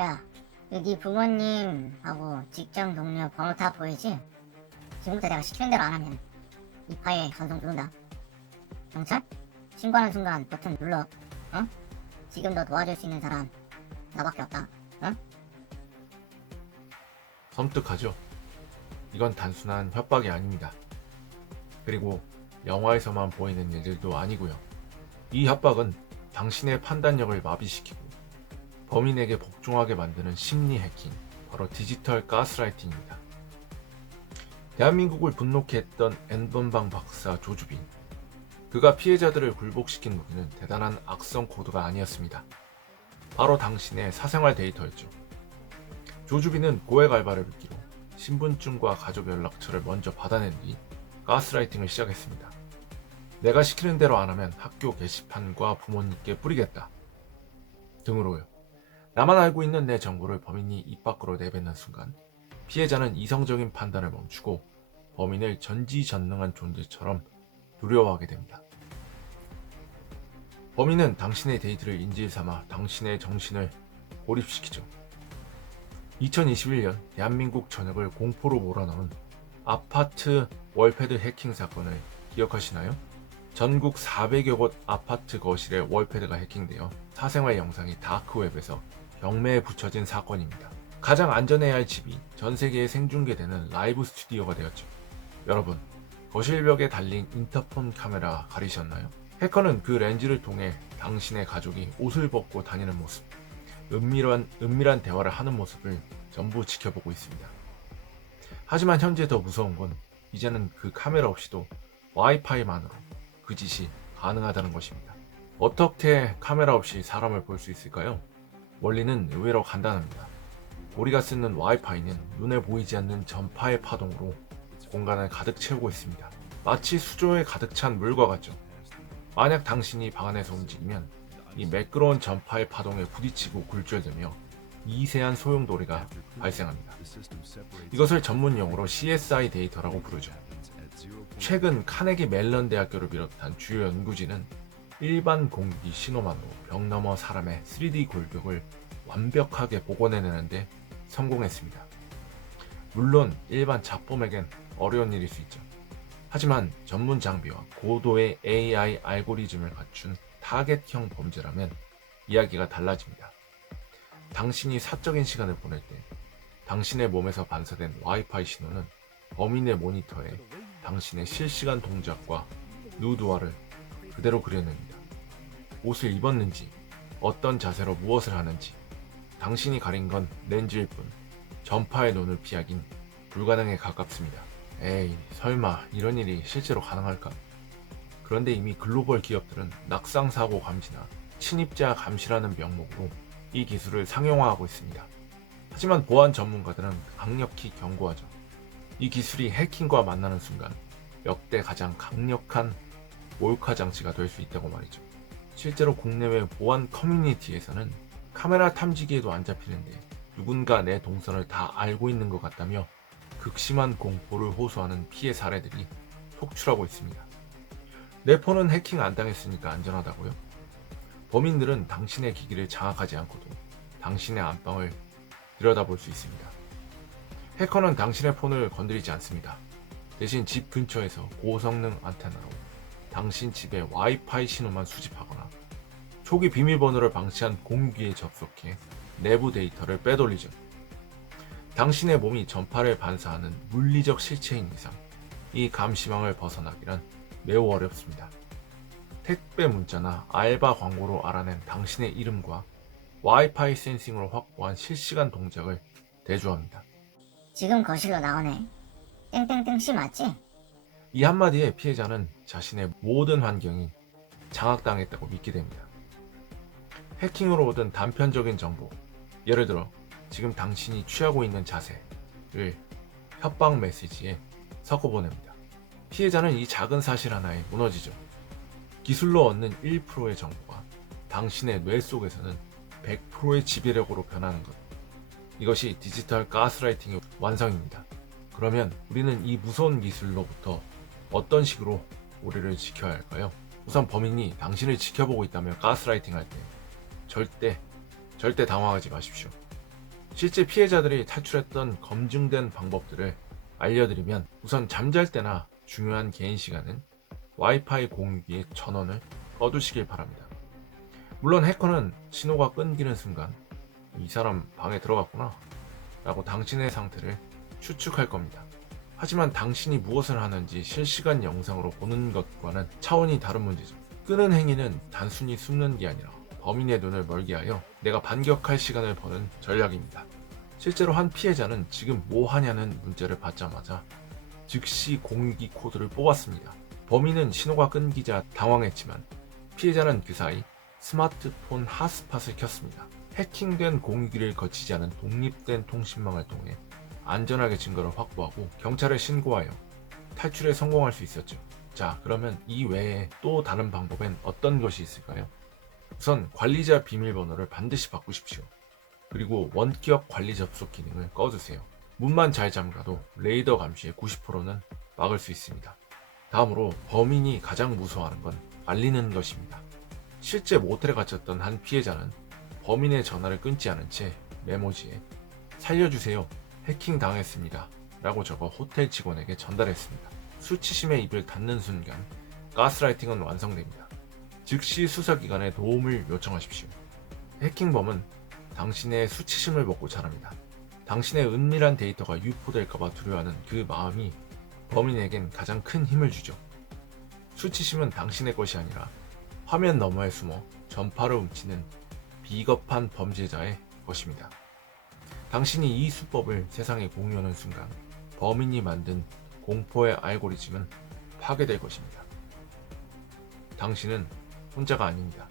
야, 네 부모님하고 직장 동료 번호 다 보이지? 지금부터 내가 시키는 대로 안 하면 이 파일 전송 누른다. 경찰? 신고하는 순간 버튼 눌러. 어? 지금 너 도와줄 수 있는 사람 나밖에 없다. 어? 섬뜩하죠? 이건 단순한 협박이 아닙니다. 그리고 영화에서만 보이는 일들도 아니고요. 이 협박은 당신의 판단력을 마비시키고 범인에게 복종하게 만드는 심리 해킹, 바로 디지털 가스라이팅입니다. 대한민국을 분노케 했던 N번방 박사 조주빈. 그가 피해자들을 굴복시킨 무기는 대단한 악성 코드가 아니었습니다. 바로 당신의 사생활 데이터였죠. 조주빈은 고액 알바를 미끼로 신분증과 가족 연락처를 먼저 받아낸 뒤 가스라이팅을 시작했습니다. 내가 시키는 대로 안 하면 학교 게시판과 부모님께 뿌리겠다 등으로요. 나만 알고 있는 내 정보를 범인이 입 밖으로 내뱉는 순간 피해자는 이성적인 판단을 멈추고 범인을 전지전능한 존재처럼 두려워하게 됩니다. 범인은 당신의 데이터를 인질 삼아 당신의 정신을 고립시키죠. 2021년 대한민국 전역을 공포로 몰아넣은 아파트 월패드 해킹 사건을 기억하시나요? 전국 400여 곳 아파트 거실에 월패드가 해킹되어 사생활 영상이 다크웹에서 경매에 붙여진 사건입니다. 가장 안전해야 할 집이 전 세계에 생중계되는 라이브 스튜디오가 되었죠. 여러분, 거실벽에 달린 인터폰 카메라 가리셨나요? 해커는 그 렌즈를 통해 당신의 가족이 옷을 벗고 다니는 모습, 은밀한 대화를 하는 모습을 전부 지켜보고 있습니다. 하지만 현재 더 무서운 건 이제는 그 카메라 없이도 와이파이만으로 그 짓이 가능하다는 것입니다. 어떻게 카메라 없이 사람을 볼 수 있을까요? 원리는 의외로 간단합니다. 우리가 쓰는 와이파이는 눈에 보이지 않는 전파의 파동으로 공간을 가득 채우고 있습니다. 마치 수조에 가득 찬 물과 같죠. 만약 당신이 방 안에서 움직이면 이 매끄러운 전파의 파동에 부딪히고 굴절되며 미세한 소용돌이가 발생합니다. 이것을 전문 용어로 CSI 데이터라고 부르죠. 최근 카네기 멜런 대학교를 비롯한 주요 연구진은 일반 공기 신호만으로 벽 너머 사람의 3D 골격을 완벽하게 복원해내는데 성공했습니다. 물론 일반 잡범에겐 어려운 일일 수 있죠. 하지만 전문 장비와 고도의 AI 알고리즘을 갖춘 타겟형 범죄라면 이야기가 달라집니다. 당신이 사적인 시간을 보낼 때 당신의 몸에서 반사된 와이파이 신호는 범인의 모니터에 당신의 실시간 동작과 누드화를 그대로 그려냅니다. 옷을 입었는지, 어떤 자세로 무엇을 하는지, 당신이 가린 건 렌즈일 뿐 전파의 눈을 피하긴 불가능에 가깝습니다. 에이, 설마 이런 일이 실제로 가능할까? 그런데 이미 글로벌 기업들은 낙상사고 감시나 침입자 감시라는 명목으로 이 기술을 상용화하고 있습니다. 하지만 보안 전문가들은 강력히 경고하죠. 이 기술이 해킹과 만나는 순간 역대 가장 강력한 몰카 장치가 될 수 있다고 말이죠. 실제로 국내외 보안 커뮤니티에서는 카메라 탐지기에도 안 잡히는데 누군가 내 동선을 다 알고 있는 것 같다며 극심한 공포를 호소하는 피해 사례들이 속출하고 있습니다. 내 폰은 해킹 안 당했으니까 안전하다고요? 범인들은 당신의 기기를 장악하지 않고도 당신의 안방을 들여다볼 수 있습니다. 해커는 당신의 폰을 건드리지 않습니다. 대신 집 근처에서 고성능 안테나로 당신 집의 와이파이 신호만 수집하거나 초기 비밀번호를 방치한 공유기에 접속해 내부 데이터를 빼돌리죠. 당신의 몸이 전파를 반사하는 물리적 실체인 이상 이 감시망을 벗어나기란 매우 어렵습니다. 택배 문자나 알바 광고로 알아낸 당신의 이름과 와이파이 센싱으로 확보한 실시간 동작을 대조합니다. 지금 거실로 나오네. 땡땡땡씨 맞지? 이 한마디에 피해자는 자신의 모든 환경이 장악당했다고 믿게 됩니다. 해킹으로 얻은 단편적인 정보, 예를 들어 지금 당신이 취하고 있는 자세를 협박 메시지에 섞어 보냅니다. 피해자는 이 작은 사실 하나에 무너지죠. 기술로 얻는 1%의 정보가 당신의 뇌 속에서는 100%의 지배력으로 변하는 것. 이것이 디지털 가스라이팅의 완성입니다. 그러면 우리는 이 무서운 기술로부터 어떤 식으로 우리를 지켜야 할까요? 우선 범인이 당신을 지켜보고 있다며 가스라이팅 할 때 절대 당황하지 마십시오. 실제 피해자들이 탈출했던 검증된 방법들을 알려드리면, 우선 잠잘 때나 중요한 개인 시간은 와이파이 공유기의 전원을 꺼두시길 바랍니다. 물론 해커는 신호가 끊기는 순간 이 사람 방에 들어갔구나 라고 당신의 상태를 추측할 겁니다. 하지만 당신이 무엇을 하는지 실시간 영상으로 보는 것과는 차원이 다른 문제죠. 끄는 행위는 단순히 숨는 게 아니라 범인의 눈을 멀게 하여 내가 반격할 시간을 버는 전략입니다. 실제로 한 피해자는 지금 뭐 하냐는 문자를 받자마자 즉시 공유기 코드를 뽑았습니다. 범인은 신호가 끊기자 당황했지만 피해자는 그 사이 스마트폰 핫스팟을 켰습니다. 해킹된 공유기를 거치지 않은 독립된 통신망을 통해 안전하게 증거를 확보하고 경찰에 신고하여 탈출에 성공할 수 있었죠. 자, 그러면 이 외에 또 다른 방법엔 어떤 것이 있을까요? 우선 관리자 비밀번호를 반드시 바꾸십시오. 그리고 원격 관리 접속 기능을 꺼두세요. 문만 잘 잠가도 레이더 감시의 90%는 막을 수 있습니다. 다음으로 범인이 가장 무서워하는 건 알리는 것입니다. 실제 모텔에 갇혔던 한 피해자는 범인의 전화를 끊지 않은 채 메모지에 살려주세요, 해킹 당했습니다 라고 적어 호텔 직원에게 전달했습니다. 수치심의 입을 닫는 순간 가스라이팅은 완성됩니다. 즉시 수사기관에 도움을 요청하십시오. 해킹범은 당신의 수치심을 먹고 자랍니다. 당신의 은밀한 데이터가 유포될까봐 두려워하는 그 마음이 범인에겐 가장 큰 힘을 주죠. 수치심은 당신의 것이 아니라 화면 너머에 숨어 전파를 훔치는 비겁한 범죄자의 것입니다. 당신이 이 수법을 세상에 공유하는 순간 범인이 만든 공포의 알고리즘은 파괴될 것입니다. 당신은 혼자가 아닙니다.